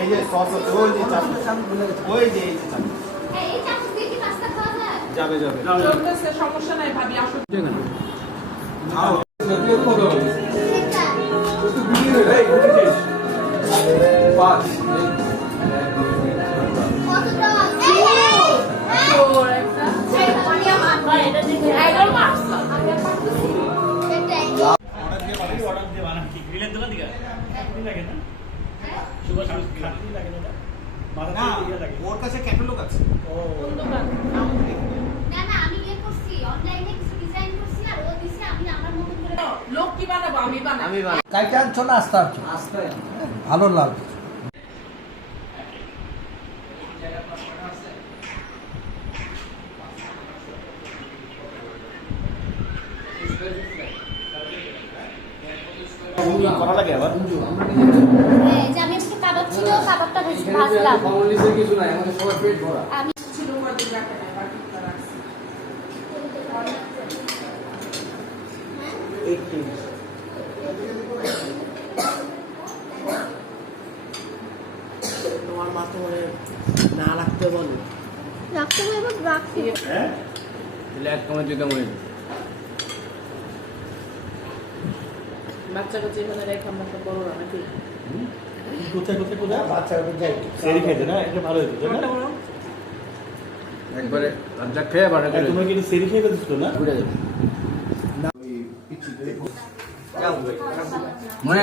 এই যে সস আছে ওই যে চামচ ওই যে এই চামচ এই চামচ দিয়ে কি পাস্তা খাওয়া যায়? যাবে চলতেছে, সমস্যা নাই ভাবি, আসো। খাও এটা কত টাকা? তোর একটা এটা দিকে একদম মারছ। এটাই অর্ডার দিয়ে বানান কি গ্রিলের দোকান দিকে খাটনি লাগে না সুভাষ খাটনি লাগে না মাথা না দিয়ে লাগে ওর কাছে ক্যাটালগ আছে ও কোন দোকান? না না আমি ইয়ে করছি অনলাইনে কিছু ডিজাইন করছি আর ও দিছে আমি আমার মতো করে লোক কি বানাবো? আমি বানাবো। কাইটা আনছো না আস্তে আনছো? ভালো লাগবে। করা লাগে আবার হ্যাঁ যে আমি একটু কাবাব ছিল কাবাবটা ভাজলাম কিছু নাই, আমাদের সবার পেট ভরা। আমি ছিল কয়দিন রাখে নাই, বাকিটা রাখছি। তোমার মা তো বলে না রাখতে বলে। রাখতে হবে রাখছি হ্যাঁ তাহলে এক কমে দিতে মনে বাচ্চা কাছে এখানে রেখে আমরা তো বড় নাকি কোথায় বাচ্চা যাই সেরি খেতে না এটা ভালো হতো তাই না একবারে রাজ্জা খেয়ে বাড়া আর তোমরা কি সেরি খেয়ে দিচ্ছ না ঘুরে যাবে। মনে